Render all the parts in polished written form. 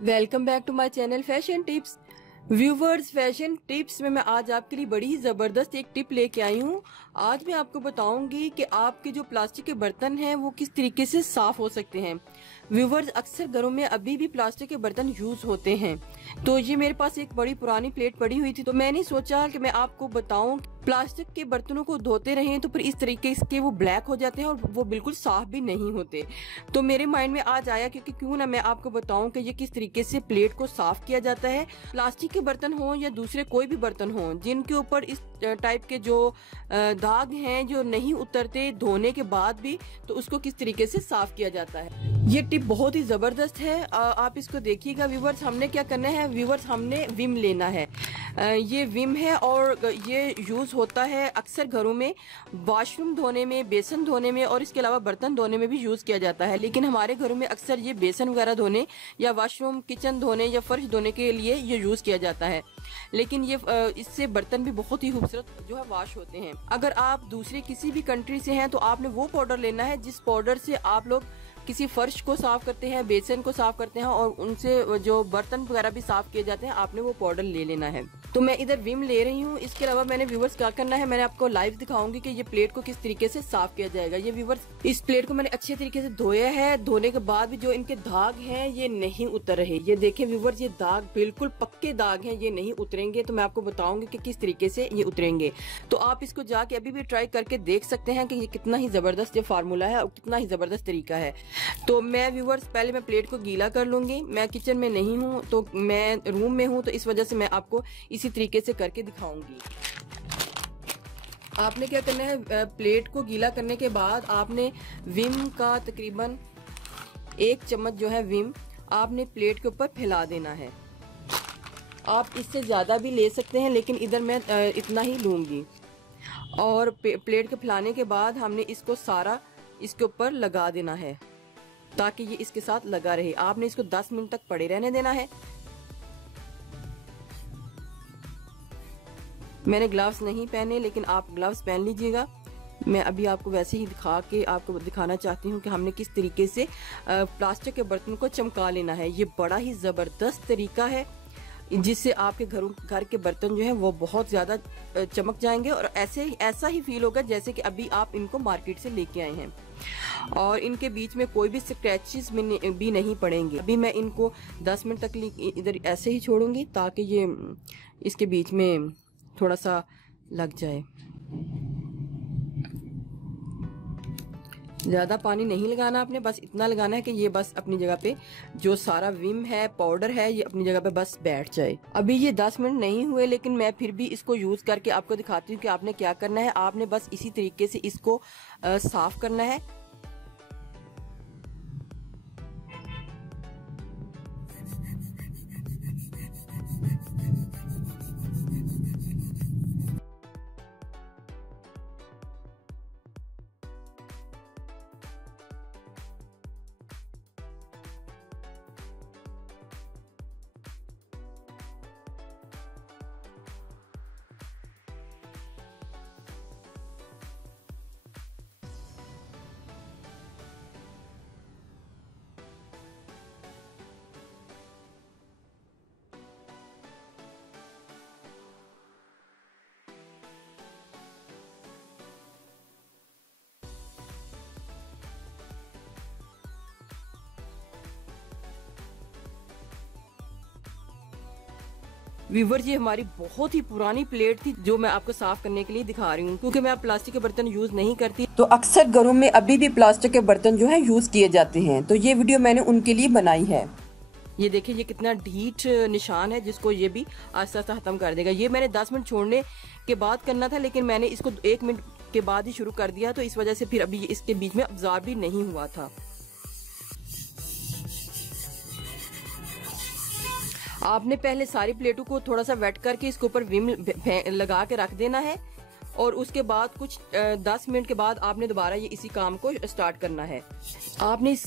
Welcome back to my channel fashion tips. Viewers, fashion tips में मैं आज आपके लिए बड़ी ही ज़बरदस्त एक टिप लेके आई हूँ। आज मैं आपको बताऊंगी कि आपके जो प्लास्टिक के बर्तन हैं वो किस तरीके से साफ हो सकते हैं। व्यूवर्स, अक्सर घरों में अभी भी प्लास्टिक के बर्तन यूज होते हैं। तो ये मेरे पास एक बड़ी पुरानी प्लेट पड़ी हुई थी, तो मैंने सोचा कि मैं आपको बताऊं प्लास्टिक के बर्तनों को धोते रहें तो फिर इस तरीके के वो ब्लैक हो जाते हैं और वो बिल्कुल साफ भी नहीं होते। तो मेरे माइंड में आज आया क्योंकि क्यों ना मैं आपको बताऊं कि ये किस तरीके से प्लेट को साफ किया जाता है। प्लास्टिक के बर्तन हो या दूसरे कोई भी बर्तन हो जिनके ऊपर इस टाइप के जो दाग हैं जो नहीं उतरते धोने के बाद भी, तो उसको किस तरीके से साफ किया जाता है। ये टिप बहुत ही जबरदस्त है, आप इसको देखिएगा। व्यूवर्स, हमने क्या करना है, व्यूवर्स हमने विम लेना है। ये विम है और ये यूज होता है अक्सर घरों में वॉशरूम धोने में, बेसन धोने में और इसके अलावा बर्तन धोने में भी यूज किया जाता है। लेकिन हमारे घरों में अक्सर ये बेसन वगैरह धोने या वॉशरूम किचन धोने या फर्श धोने के लिए ये यूज किया जाता है। लेकिन ये इससे बर्तन भी बहुत ही खूबसूरत जो है वॉश होते हैं। अगर आप दूसरे किसी भी कंट्री से हैं तो आपने वो पाउडर लेना है जिस पाउडर से आप लोग किसी फर्श को साफ करते हैं, बेसन को साफ करते हैं और उनसे जो बर्तन वगैरह भी साफ किए जाते हैं, आपने वो पाउडर ले लेना है। तो मैं इधर विम ले रही हूँ। इसके अलावा मैंने व्यूवर्स क्या करना है, मैंने आपको लाइव दिखाऊंगी कि ये प्लेट को किस तरीके से साफ किया जाएगा। ये व्यूवर्स, इस प्लेट को मैंने अच्छे तरीके से धोया है। धोने के बाद भी जो इनके दाग हैं ये नहीं उतर रहे। ये देखें व्यूवर्स, ये दाग बिल्कुल पक्के दाग हैं, ये नहीं उतरेंगे। तो मैं आपको बताऊंगी कि किस तरीके से ये उतरेंगे। तो आप इसको जाके अभी भी ट्राई करके देख सकते हैं कि ये कितना ही जबरदस्त ये फार्मूला है और कितना ही जबरदस्त तरीका है। तो मैं व्यूवर्स पहले मैं प्लेट को गीला कर लूंगी। मैं किचन में नहीं हूँ, तो मैं रूम में हूँ, तो इस वजह से मैं आपको इसी तरीके से करके दिखाऊंगी। आपने क्या करना है, प्लेट को गीला करने के बाद आपने विम का तकरीबन 1 चम्मच जो है विम आपने प्लेट के ऊपर फैला देना है। आप इससे ज्यादा भी ले सकते हैं, लेकिन इधर मैं इतना ही लूंगी। और प्लेट के फैलाने के बाद हमने इसको सारा इसके ऊपर लगा देना है ताकि ये इसके साथ लगा रहे। आपने इसको 10 मिनट तक पड़े रहने देना है। मैंने ग्लव्स नहीं पहने, लेकिन आप ग्लव्स पहन लीजिएगा। मैं अभी आपको वैसे ही आपको दिखाना चाहती हूँ कि हमने किस तरीके से प्लास्टिक के बर्तन को चमका लेना है। ये बड़ा ही जबरदस्त तरीका है जिससे आपके घर के बर्तन जो है वो बहुत ज्यादा चमक जाएंगे और ऐसा ही फील होगा जैसे कि अभी आप इनको मार्केट से लेके आए हैं। और इनके बीच में कोई भी स्क्रैचेस भी नहीं पड़ेंगे। अभी मैं इनको 10 मिनट तक इधर ऐसे ही छोड़ूंगी ताकि ये इसके बीच में थोड़ा सा लग जाए। ज़्यादा पानी नहीं लगाना आपने, बस इतना लगाना है कि ये बस अपनी जगह पे जो सारा विम है, पाउडर है, ये अपनी जगह पे बस बैठ जाए। अभी ये 10 मिनट नहीं हुए, लेकिन मैं फिर भी इसको यूज़ करके आपको दिखाती हूँ कि आपने क्या करना है। आपने बस इसी तरीके से इसको साफ करना है। व्यूवर, ये हमारी बहुत ही पुरानी प्लेट थी जो मैं आपको साफ करने के लिए दिखा रही हूँ। क्योंकि मैं प्लास्टिक के बर्तन यूज नहीं करती, तो अक्सर घरों में अभी भी प्लास्टिक के बर्तन जो है यूज किए जाते हैं। तो ये वीडियो मैंने उनके लिए बनाई है। ये देखिए, ये कितना ढीठ निशान है जिसको ये भी आस्ता आस्ता खत्म कर देगा। ये मैंने 10 मिनट छोड़ने के बाद करना था, लेकिन मैंने इसको 1 मिनट के बाद ही शुरू कर दिया, तो इस वजह से फिर अभी इसके बीच में अब्जॉर्ब भी नहीं हुआ था। आपने पहले सारी प्लेटों को थोड़ा सा वेट करके इसके ऊपर विम लगा के रख देना है और उसके बाद कुछ 10 मिनट के बाद आपने दोबारा ये इसी काम को स्टार्ट करना है। आपने इस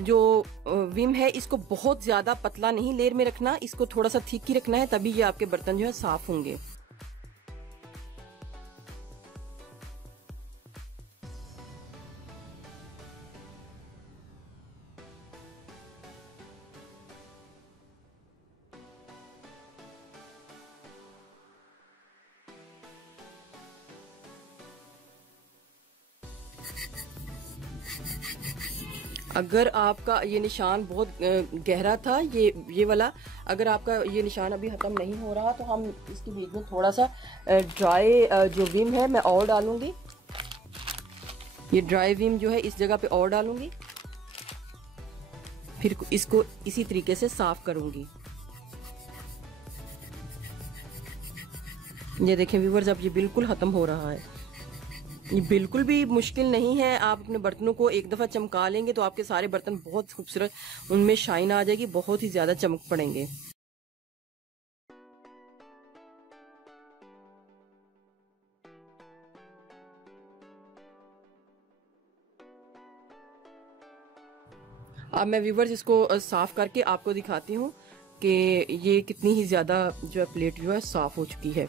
जो विम है इसको बहुत ज्यादा पतला नहीं लेयर में रखना, इसको थोड़ा सा थिक ही रखना है, तभी ये आपके बर्तन जो है साफ होंगे। अगर आपका ये निशान बहुत गहरा था, ये वाला, अगर आपका ये निशान अभी खत्म नहीं हो रहा तो हम इसके बीच में थोड़ा सा ड्राई जो विम है मैं और डालूंगी। ये ड्राई विम जो है इस जगह पे और डालूंगी, फिर इसको इसी तरीके से साफ करूंगी। ये देखें व्यूअर्स, अब ये बिल्कुल खत्म हो रहा है। ये बिल्कुल भी मुश्किल नहीं है, आप अपने बर्तनों को एक दफ़ा चमका लेंगे तो आपके सारे बर्तन बहुत खूबसूरत, उनमें शाइन आ जाएगी, बहुत ही ज़्यादा चमक पड़ेंगे। अब मैं व्यूअर्स इसको साफ करके आपको दिखाती हूँ कि ये कितनी ही ज़्यादा जो है प्लेट जो है साफ हो चुकी है।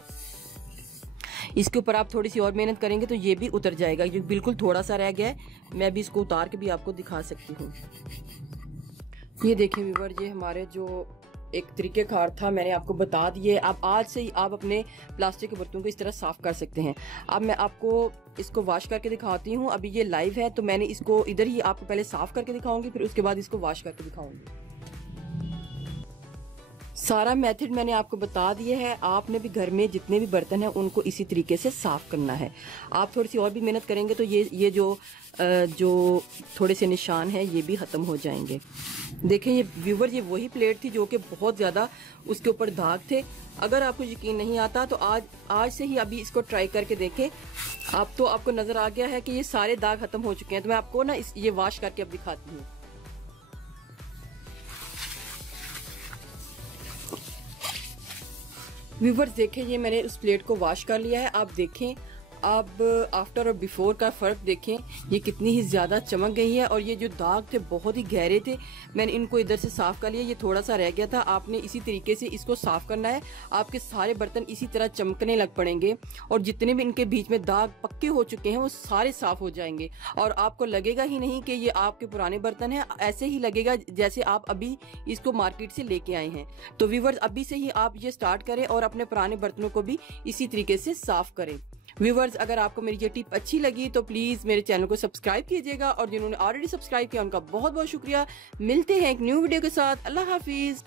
इसके ऊपर आप थोड़ी सी और मेहनत करेंगे तो ये भी उतर जाएगा। ये बिल्कुल थोड़ा सा रह गया है, मैं भी इसको उतार के भी आपको दिखा सकती हूँ। ये देखिए व्यूअर, ये हमारे जो एक तरीक़ेकार था मैंने आपको बता दिए। आप आज से ही आप अपने प्लास्टिक के बर्तनों को इस तरह साफ कर सकते हैं। अब मैं आपको इसको वॉश करके दिखाती हूँ। अभी ये लाइव है तो मैंने इसको इधर ही आपको पहले साफ करके दिखाऊंगी, फिर उसके बाद इसको वॉश करके दिखाऊंगी। सारा मेथड मैंने आपको बता दिया है। आपने भी घर में जितने भी बर्तन हैं उनको इसी तरीके से साफ करना है। आप थोड़ी सी और भी मेहनत करेंगे तो ये जो थोड़े से निशान हैं ये भी ख़त्म हो जाएंगे। देखें ये व्यूवर, ये वही प्लेट थी जो कि बहुत ज़्यादा उसके ऊपर दाग थे। अगर आपको यकीन नहीं आता तो आज से ही अभी इसको ट्राई करके देखें। अब तो आपको नज़र आ गया है कि ये सारे दाग ख़त्म हो चुके हैं। तो मैं आपको ना ये वॉश करके अब दिखाती हूँ। व्यूवर्स देखें, ये मैंने उस प्लेट को वॉश कर लिया है। आप देखें, अब आफ्टर और बिफोर का फ़र्क देखें, ये कितनी ही ज़्यादा चमक गई है। और ये जो दाग थे बहुत ही गहरे थे, मैंने इनको इधर से साफ़ कर लिया। ये थोड़ा सा रह गया था, आपने इसी तरीके से इसको साफ़ करना है। आपके सारे बर्तन इसी तरह चमकने लग पड़ेंगे और जितने भी इनके बीच में दाग पक्के हो चुके हैं वो सारे साफ़ हो जाएंगे। और आपको लगेगा ही नहीं कि ये आपके पुराने बर्तन हैं, ऐसे ही लगेगा जैसे आप अभी इसको मार्केट से लेके आए हैं। तो व्यूवर्स, अभी से ही आप ये स्टार्ट करें और अपने पुराने बर्तनों को भी इसी तरीके से साफ़ करें। व्यूवर्स, अगर आपको मेरी ये टिप अच्छी लगी तो प्लीज़ मेरे चैनल को सब्सक्राइब कीजिएगा, और जिन्होंने ऑलरेडी सब्सक्राइब किया उनका बहुत बहुत शुक्रिया। मिलते हैं एक न्यू वीडियो के साथ। अल्लाह हाफिज़।